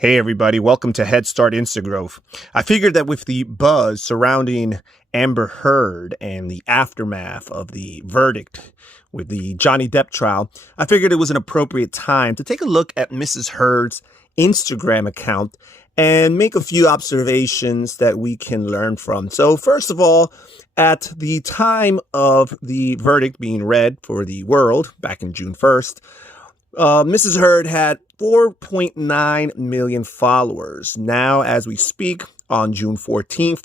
Hey everybody, welcome to Headstart Instagrowth. I figured that with the buzz surrounding Amber Heard and the aftermath of the verdict with the Johnny Depp trial, I figured it was an appropriate time to take a look at Mrs. Heard's Instagram account and make a few observations that we can learn from. So first of all, at the time of the verdict being read for the world back in June 1st, Mrs. Heard had 4.9 million followers. Now, as we speak, on June 14th,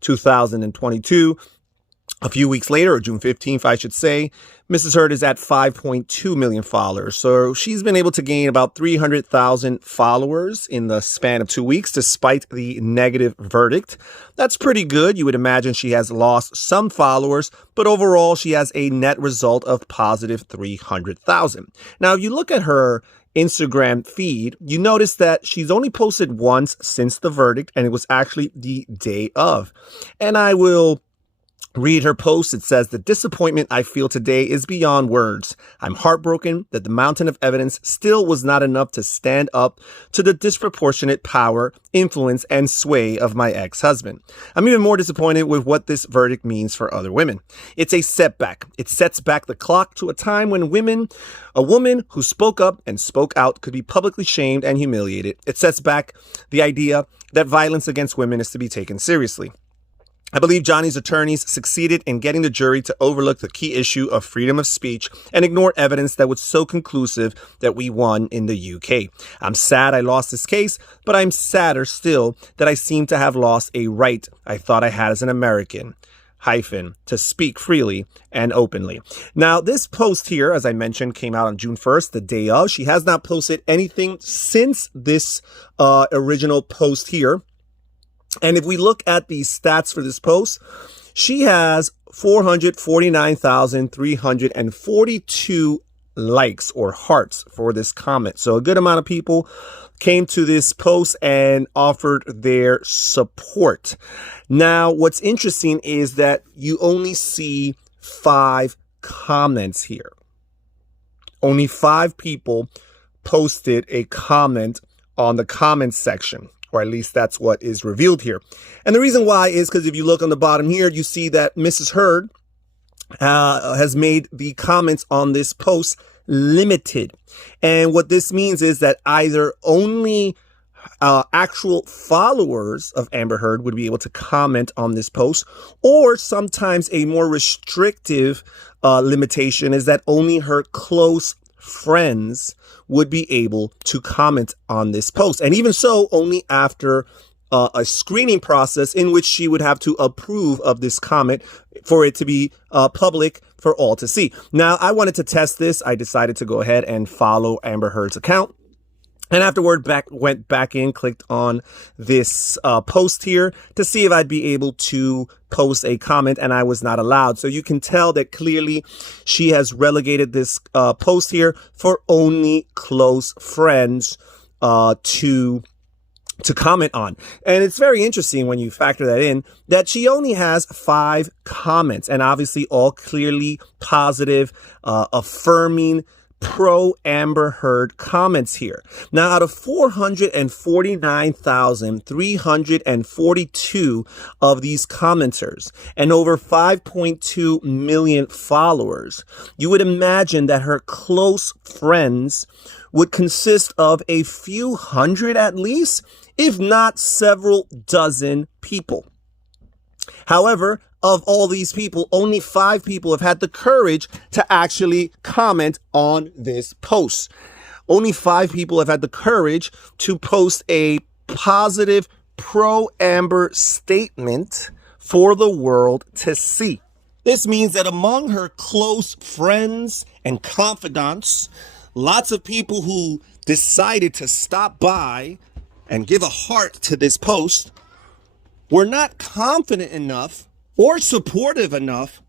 2022, a few weeks later, or June 15th, I should say, Mrs. Heard is at 5.2 million followers. So she's been able to gain about 300,000 followers in the span of 2 weeks, despite the negative verdict. That's pretty good. You would imagine she has lost some followers, but overall, she has a net result of positive 300,000. Now, if you look at her Instagram feed, you notice that she's only posted once since the verdict, and it was actually the day of. And I will read her post. It says, "The disappointment I feel today is beyond words. I'm heartbroken that the mountain of evidence still was not enough to stand up to the disproportionate power, influence, and sway of my ex-husband. I'm even more disappointed with what this verdict means for other women. It's a setback. It sets back the clock to a time when a woman who spoke up and spoke out could be publicly shamed and humiliated. It sets back the idea that violence against women is to be taken seriously. I believe Johnny's attorneys succeeded in getting the jury to overlook the key issue of freedom of speech and ignore evidence that was so conclusive that we won in the UK. I'm sad I lost this case, but I'm sadder still that I seem to have lost a right I thought I had as an American to speak freely and openly." Now, this post here, as I mentioned, came out on June 1st, the day of. She has not posted anything since this original post here. And if we look at the stats for this post, she has 449,342 likes or hearts for this comment. So a good amount of people came to this post and offered their support. Now, what's interesting is that you only see 5 comments here. Only 5 people posted a comment on the comments section. Or at least that's what is revealed here. And the reason why is because if you look on the bottom here, you see that Mrs. Heard has made the comments on this post limited. And what this means is that either only actual followers of Amber Heard would be able to comment on this post, or sometimes a more restrictive limitation is that only her close friends would be able to comment on this post. And even so, only after a screening process in which she would have to approve of this comment for it to be public for all to see. Now, I wanted to test this. I decided to go ahead and follow Amber Heard's account. And afterward, went back in, clicked on this post here to see if I'd be able to post a comment, and I was not allowed. So you can tell that clearly she has relegated this post here for only close friends to comment on. And it's very interesting when you factor that in, that she only has 5 comments, and obviously all clearly positive, affirming, pro-Amber Heard comments here. Now, out of 449,342 of these commenters and over 5.2 million followers, you would imagine that her close friends would consist of a few hundred at least, if not several dozen people. However, of all these people, only 5 people have had the courage to actually comment on this post. Only 5 people have had the courage to post a positive pro-Amber statement for the world to see. This means that among her close friends and confidants, lots of people who decided to stop by and give a heart to this post were not confident enough or supportive enough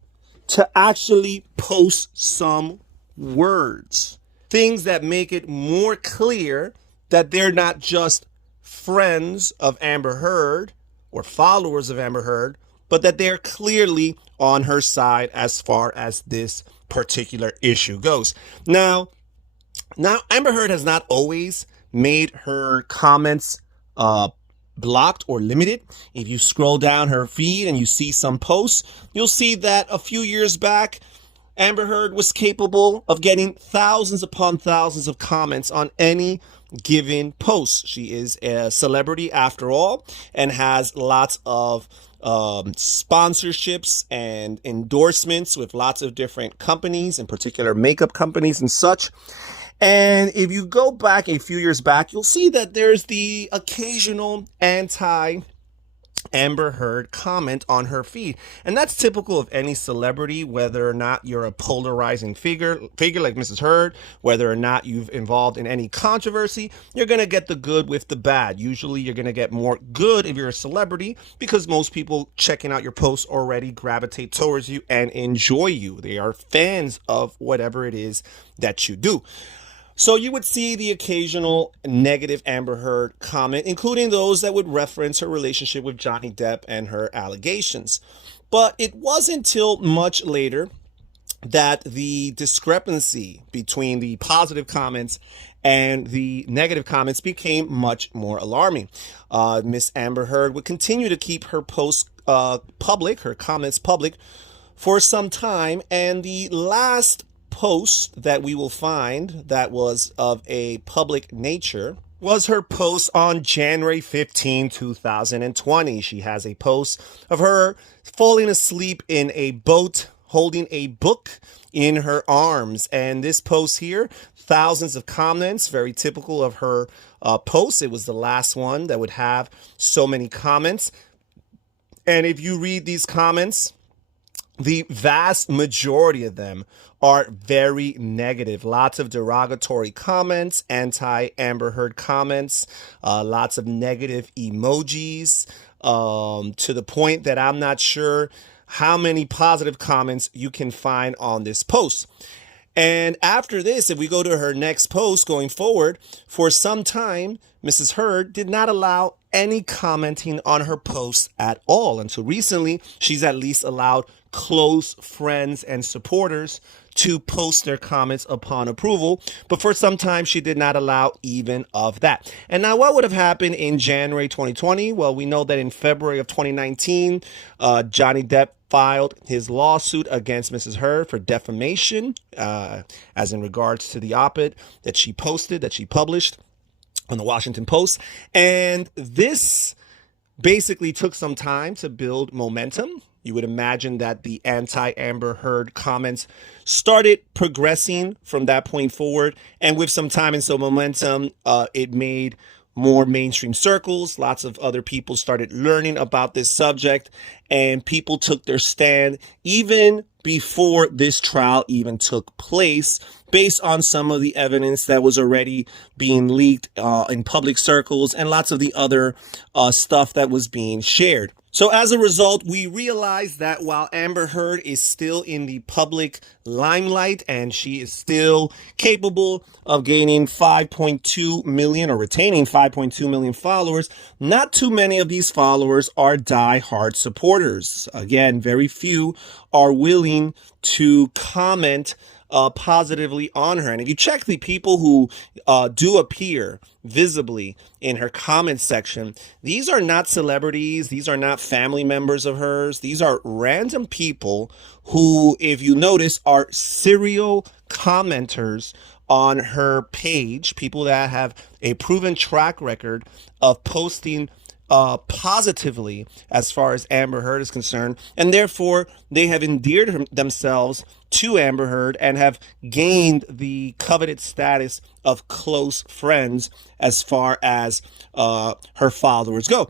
to actually post some words. Things that make it more clear that they're not just friends of Amber Heard or followers of Amber Heard, but that they're clearly on her side as far as this particular issue goes. Now, Amber Heard has not always made her comments blocked or limited. If you scroll down her feed and you see some posts, you'll see that a few years back, Amber Heard was capable of getting thousands upon thousands of comments on any given post. She is a celebrity after all and has lots of sponsorships and endorsements with lots of different companies, in particular makeup companies and such. And if you go back a few years back, you'll see that there's the occasional Amber Heard comment on her feed. And that's typical of any celebrity, whether or not you're a polarizing figure like Mrs. Heard, whether or not you've involved in any controversy, you're going to get the good with the bad. Usually you're going to get more good if you're a celebrity because most people checking out your posts already gravitate towards you and enjoy you. They are fans of whatever it is that you do. So you would see the occasional negative Amber Heard comment, including those that would reference her relationship with Johnny Depp and her allegations. But it wasn't until much later that the discrepancy between the positive comments and the negative comments became much more alarming. Miss Amber Heard would continue to keep her posts public, her comments public, for some time, and the last post that we will find that was of a public nature was her post on January 15, 2020. She has a post of her falling asleep in a boat holding a book in her arms. And this post here, thousands of comments, very typical of her posts. It was the last one that would have so many comments. And if you read these comments, the vast majority of them are very negative. Lots of derogatory comments, anti-Amber Heard comments, lots of negative emojis, to the point that I'm not sure how many positive comments you can find on this post. And after this, if we go to her next post going forward, for some time, Mrs. Heard did not allow any commenting on her posts at all. Until recently, she's at least allowed close friends and supporters to post their comments upon approval, but for some time she did not allow even of that. And now what would have happened in January 2020? Well, we know that in February of 2019, Johnny Depp filed his lawsuit against Mrs. Heard for defamation, as in regards to the op-ed that she posted, that she published on the Washington Post. And this basically took some time to build momentum. You would imagine that the anti-Amber Heard comments started progressing from that point forward. And with some time and some momentum, it made more mainstream circles. Lots of other people started learning about this subject, and people took their stand even before this trial even took place, based on some of the evidence that was already being leaked in public circles and lots of the other stuff that was being shared. So as a result, we realize that while Amber Heard is still in the public limelight and she is still capable of gaining 5.2 million or retaining 5.2 million followers, not too many of these followers are die-hard supporters. Again, very few are willing to comment positively on her. And if you check the people who do appear visibly in her comment section, these are not celebrities. These are not family members of hers. These are random people who, if you notice, are serial commenters on her page, people that have a proven track record of posting positively as far as Amber Heard is concerned, and therefore they have endeared themselves to Amber Heard and have gained the coveted status of close friends as far as her followers go.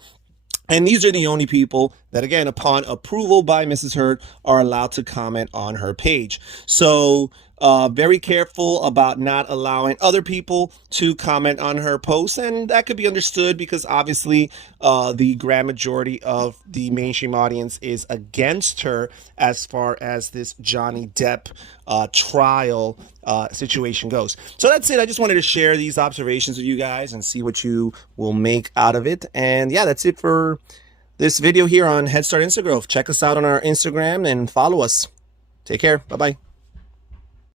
And these are the only people that, again, upon approval by Mrs. Heard, are allowed to comment on her page. So very careful about not allowing other people to comment on her posts. And that could be understood because obviously the grand majority of the mainstream audience is against her as far as this Johnny Depp trial situation goes. So that's it. I just wanted to share these observations with you guys and see what you will make out of it. And yeah, that's it for this video here on Headstart Instagrowth. Check us out on our Instagram and follow us. Take care. Bye-bye.